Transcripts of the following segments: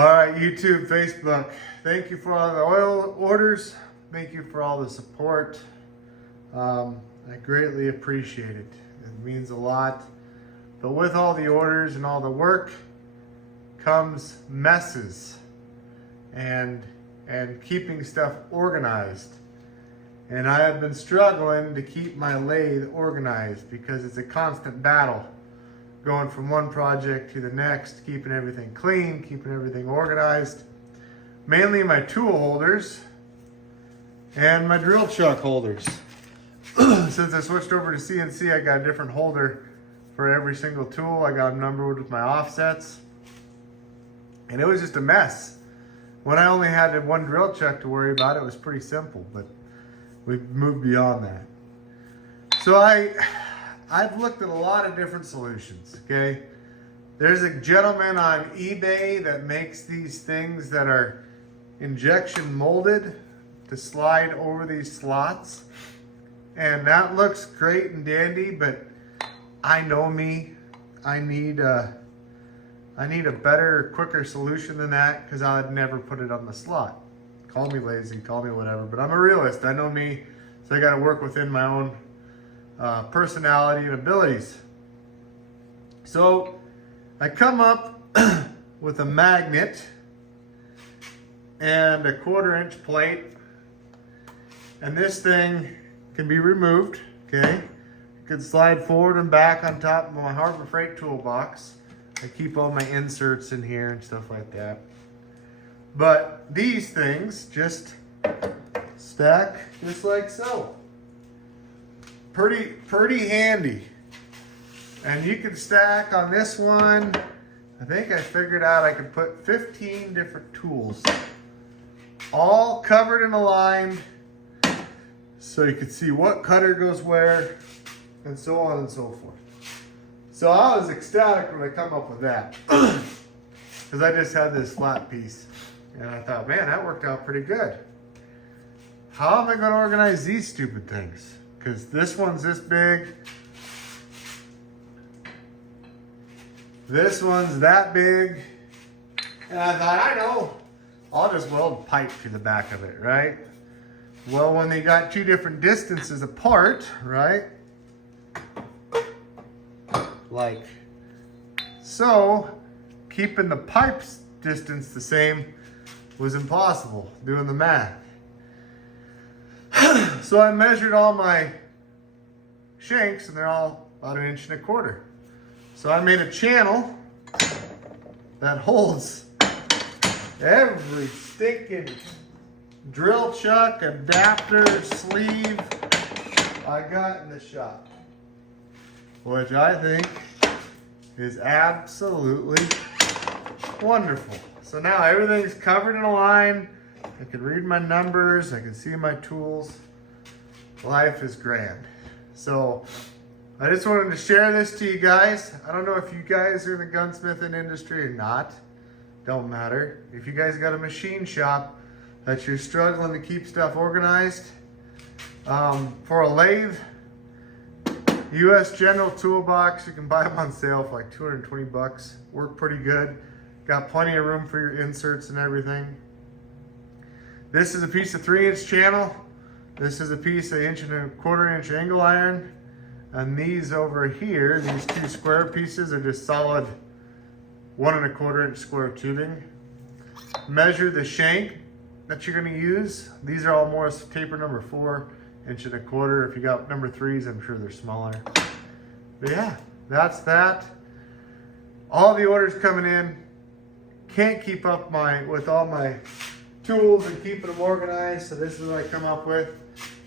All right, YouTube, Facebook, thank you for all the oil orders. Thank you for all the support. I greatly appreciate it. It means a lot. But with all the orders and all the work comes messes and keeping stuff organized. And I have been struggling to keep my lathe organized because it's a constant battle. Going from one project to the next, keeping everything clean, keeping everything organized. Mainly my tool holders and my drill chuck holders. Since I switched over to CNC, I got a different holder for every single tool. I got them numbered with my offsets. And it was just a mess. When I only had one drill chuck to worry about, it was pretty simple, but we've moved beyond that. So I've looked at a lot of different solutions, okay? There's a gentleman on eBay that makes these things that are injection molded to slide over these slots. And that looks great and dandy, but I know me. I need a better, quicker solution than that because I'd never put it on the slot. Call me lazy, call me whatever, but I'm a realist. I know me, so I got to work within my own personality and abilities. So I come up with a magnet and a 1/4-inch plate, and this thing can be removed, okay? It can slide forward and back on top of my Harbor Freight toolbox. I keep all my inserts in here and stuff like that. But these things just stack just like so. Pretty handy. And you can stack on this one. I think I figured out I could put 15 different tools, all covered and aligned, so you can see what cutter goes where, and so on and so forth. So I was ecstatic when I come up with that, because I just had this flat piece, and I thought, man, that worked out pretty good. How am I going to organize these stupid things? Because this one's this big, this one's that big, and I thought, I know, I'll just weld pipe to the back of it, right? Well, when they got two different distances apart, right? Like so, keeping the pipe's distance the same was impossible, doing the math. So I measured all my shanks, and they're all about 1.25 inches. So I made a channel that holds every stinking drill chuck, adapter, sleeve I got in the shop, which I think is absolutely wonderful. So now everything's covered in a line. I can read my numbers, I can see my tools. Life is grand. So I just wanted to share this to you guys. I don't know if you guys are in the gunsmithing industry or not. Don't matter. If you guys got a machine shop that you're struggling to keep stuff organized, for a lathe, US General Toolbox, you can buy them on sale for like 220 bucks. Work pretty good. Got plenty of room for your inserts and everything. This is a piece of 3-inch channel. This is a piece of 1.25-inch angle iron. And these over here, these two square pieces are just solid 1.25-inch square tubing. Measure the shank that you're gonna use. These are all Morris taper number 4, 1.25 inch. If you got number 3s, I'm sure they're smaller. But yeah, that's that. All the orders coming in. Can't keep up with all my tools and keeping them organized, so this is what I come up with.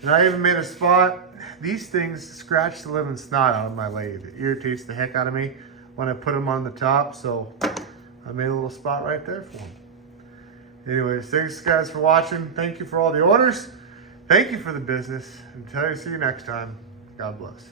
And I even made a spot. These things scratch the living snot out of my lathe. It irritates the heck out of me when I put them on the top, so I made a little spot right there for them. Anyways, thanks guys for watching. Thank you for all the orders. Thank you for the business. Until I see you next time, God bless.